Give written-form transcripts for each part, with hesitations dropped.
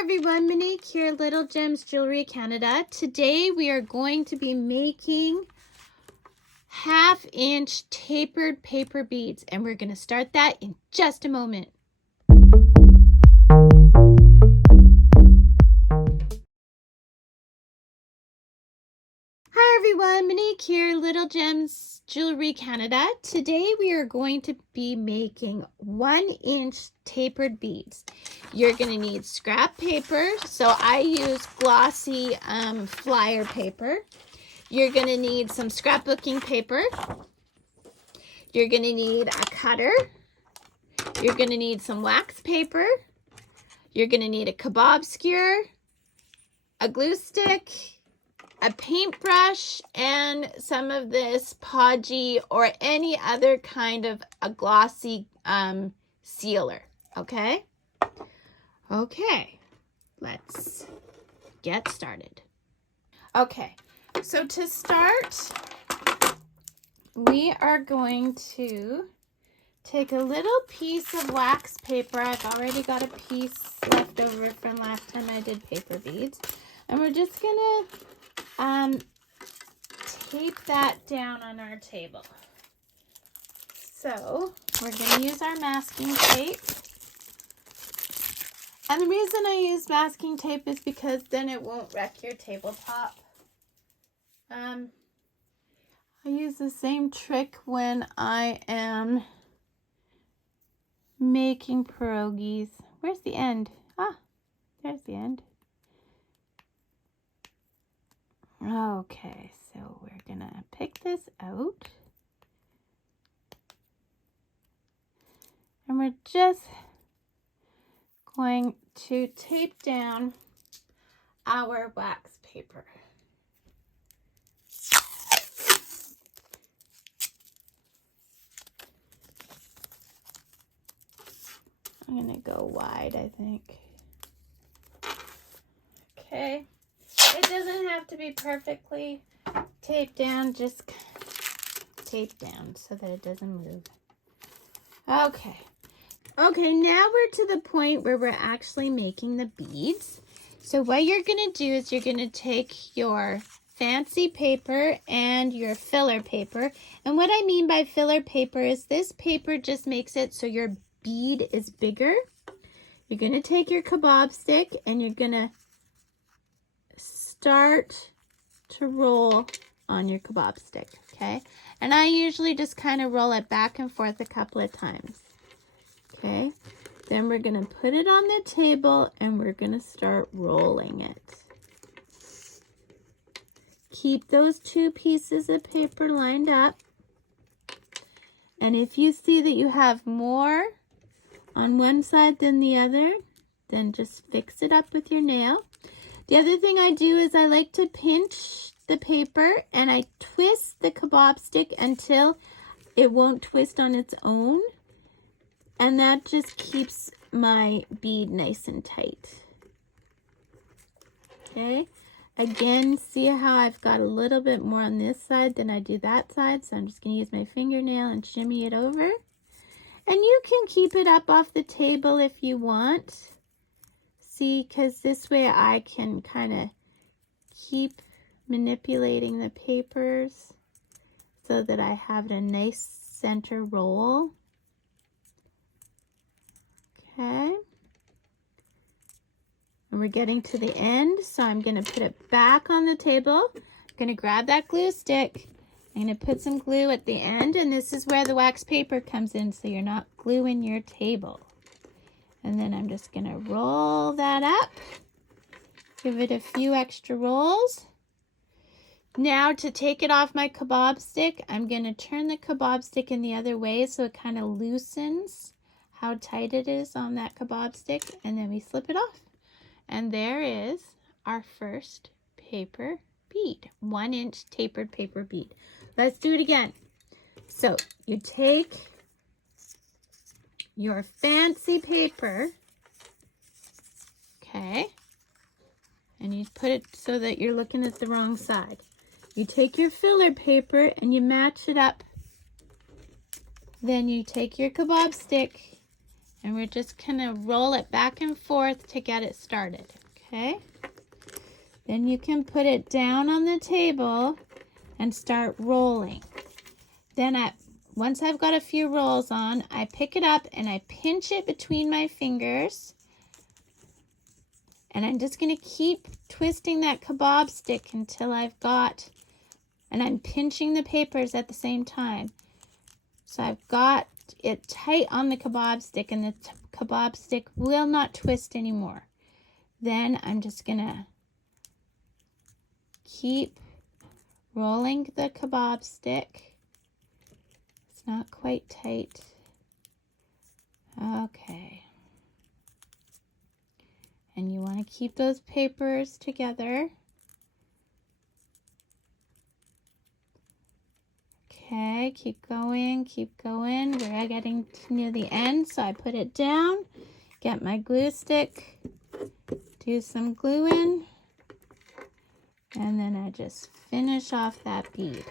Hi everyone, Monique here, Little Gems Jewelry Canada. Today we are going to be making 1/2 inch tapered paper beads, and we're going to start that in just a moment. Hi everyone, Monique here, Little Gems Jewelry Canada. Today we are going to be making 1 inch tapered beads. You're going to need scrap paper, so I use glossy flyer paper. You're going to need some scrapbooking paper. You're going to need a cutter. You're going to need some wax paper. You're going to need a kebab skewer, a glue stick, a paintbrush, and some of this podgy or any other kind of a glossy sealer. Okay? Okay, let's get started. Okay, so to start, we are going to take a little piece of wax paper. I've already got a piece left over from last time I did paper beads. And we're just gonna tape that down on our table. So we're gonna use our masking tape. And the reason I use masking tape is because then it won't wreck your tabletop. I use the same trick when I am making pierogies. Where's the end? Ah, there's the end. Okay, so we're gonna pick this out. And we're just going to tape down our wax paper. I'm gonna go wide, I think. Okay. It doesn't have to be perfectly taped down, just tape down so that it doesn't move. Okay. Okay, now we're to the point where we're actually making the beads. So what you're going to do is you're going to take your fancy paper and your filler paper. And what I mean by filler paper is this paper just makes it so your bead is bigger. You're going to take your kebab stick and you're going to start to roll on your kebab stick, okay? And I usually just kind of roll it back and forth a couple of times, okay? Then we're going to put it on the table and we're going to start rolling it. Keep those two pieces of paper lined up. And if you see that you have more on one side than the other, then just fix it up with your nail. The other thing I do is I like to pinch the paper and I twist the kebab stick until it won't twist on its own. And that just keeps my bead nice and tight. Okay. Again, see how I've got a little bit more on this side than I do that side. So I'm just going to use my fingernail and shimmy it over. And you can keep it up off the table if you want. See, because this way I can kind of keep manipulating the papers so that I have a nice center roll. Okay. And we're getting to the end, so I'm going to put it back on the table. I'm going to grab that glue stick. I'm going to put some glue at the end, and this is where the wax paper comes in, so you're not gluing your table. And then I'm just going to roll that up. Give it a few extra rolls. Now to take it off my kebab stick, I'm going to turn the kebab stick in the other way so it kind of loosens how tight it is on that kebab stick. And then we slip it off. And there is our first paper bead. 1 inch tapered paper bead. Let's do it again. So you take your fancy paper, okay, and you put it so that you're looking at the wrong side. You take your filler paper and you match it up. Then you take your kebab stick And we're just gonna roll it back and forth to get it started, okay? Then you can put it down on the table and start rolling. Then once I've got a few rolls on, I pick it up and I pinch it between my fingers. And I'm just going to keep twisting that kebab stick until I've got, and I'm pinching the papers at the same time. So I've got it tight on the kebab stick, and the kebab stick will not twist anymore. Then I'm just going to keep rolling the kebab stick. It's not quite tight. Okay. And you want to keep those papers together. Okay, keep going, keep going. We're getting near the end, so I put it down, get my glue stick, do some gluing, and then I just finish off that bead.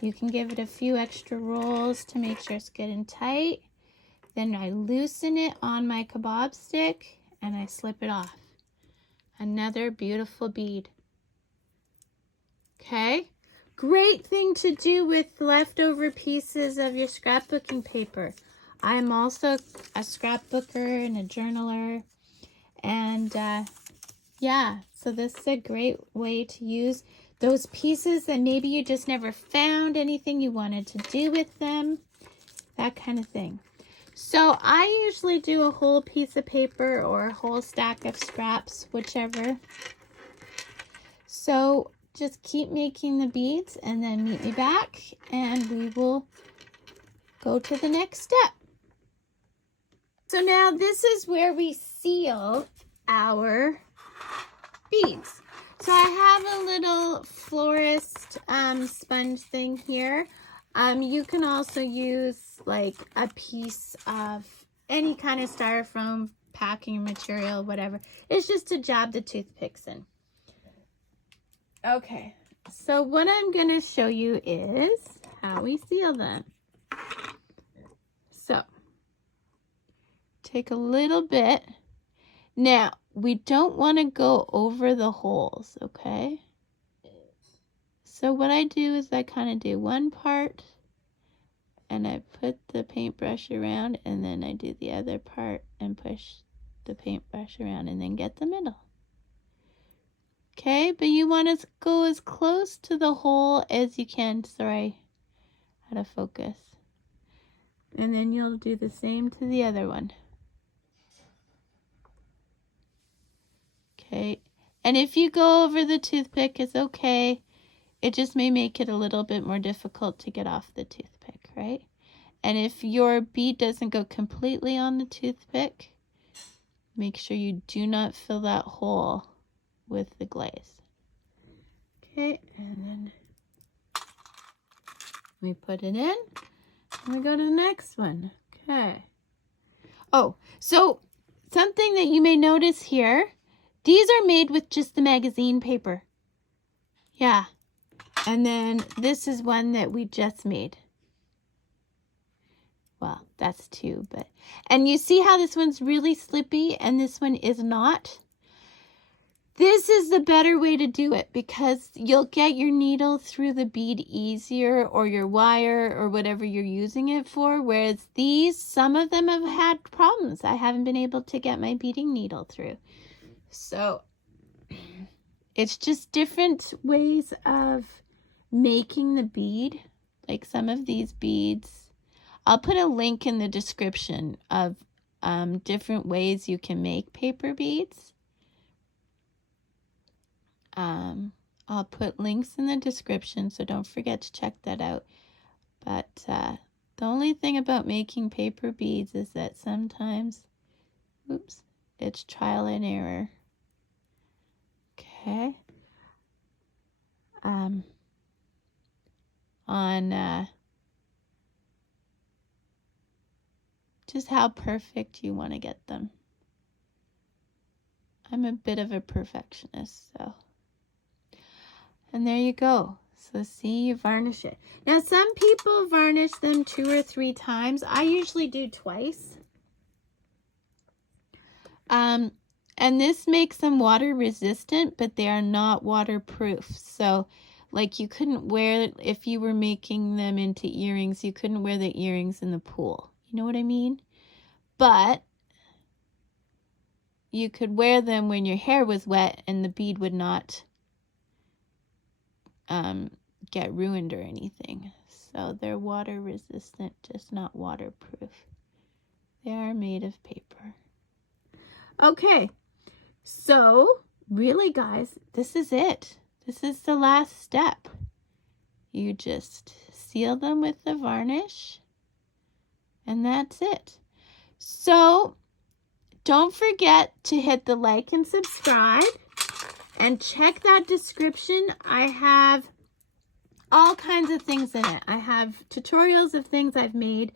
You can give it a few extra rolls to make sure it's good and tight. Then I loosen it on my kebab stick and I slip it off. Another beautiful bead. Okay, great thing to do with leftover pieces of your scrapbooking paper. I'm also a scrapbooker and a journaler, and yeah, so this is a great way to use those pieces that maybe you just never found anything you wanted to do with them, that kind of thing. So I usually do a whole piece of paper or a whole stack of scraps, whichever. So just keep making the beads and then meet me back and we will go to the next step. So now this is where we seal our beads. So I have a little florist sponge thing here. You can also use like a piece of any kind of styrofoam packing material, whatever. It's just to jab the toothpicks in. Okay, so what I'm going to show you is how we seal them. So take a little bit. Now, we don't want to go over the holes, okay? So what I do is I kind of do one part and I put the paintbrush around, and then I do the other part and push the paintbrush around and then get the middle. Okay, but you want to go as close to the hole as you can. Sorry, out of focus. And then you'll do the same to the other one. Okay, and if you go over the toothpick, it's okay. It just may make it a little bit more difficult to get off the toothpick, right? And if your bead doesn't go completely on the toothpick, make sure you do not fill that hole with the glaze. Okay, and then we put it in and we go to the next one. Okay. Oh, so something that you may notice here, these are made with just the magazine paper. Yeah. And then this is one that we just made. Well, that's two, but, and you see how this one's really slippy and this one is not? This is the better way to do it because you'll get your needle through the bead easier, or your wire or whatever you're using it for. Whereas these, some of them have had problems. I haven't been able to get my beading needle through. So it's just different ways of making the bead. Like some of these beads, I'll put a link in the description of different ways you can make paper beads. I'll put links in the description, so don't forget to check that out. But the only thing about making paper beads is that sometimes, oops, it's trial and error. Okay. On just how perfect you want to get them. I'm a bit of a perfectionist, so. And there you go. So see, you varnish it. Now some people varnish them 2 or 3 times. I usually do twice. And this makes them water resistant, but they are not waterproof. So like you couldn't wear, if you were making them into earrings, you couldn't wear the earrings in the pool. You know what I mean? But you could wear them when your hair was wet and the bead would not get ruined or anything. So they're water resistant, just not waterproof. They are made of paper. Okay, so really guys, this is it. This is the last step. You just seal them with the varnish and that's it. So don't forget to hit the like and subscribe and check that description. I have all kinds of things in it. I have tutorials of things I've made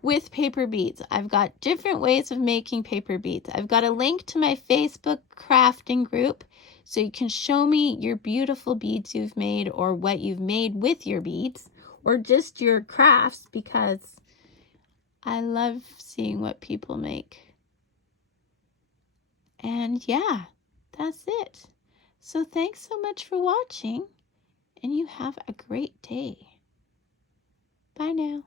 with paper beads. I've got different ways of making paper beads. I've got a link to my Facebook crafting group so you can show me your beautiful beads you've made or what you've made with your beads or just your crafts, because I love seeing what people make. And yeah, that's it. So thanks so much for watching, and you have a great day. Bye now.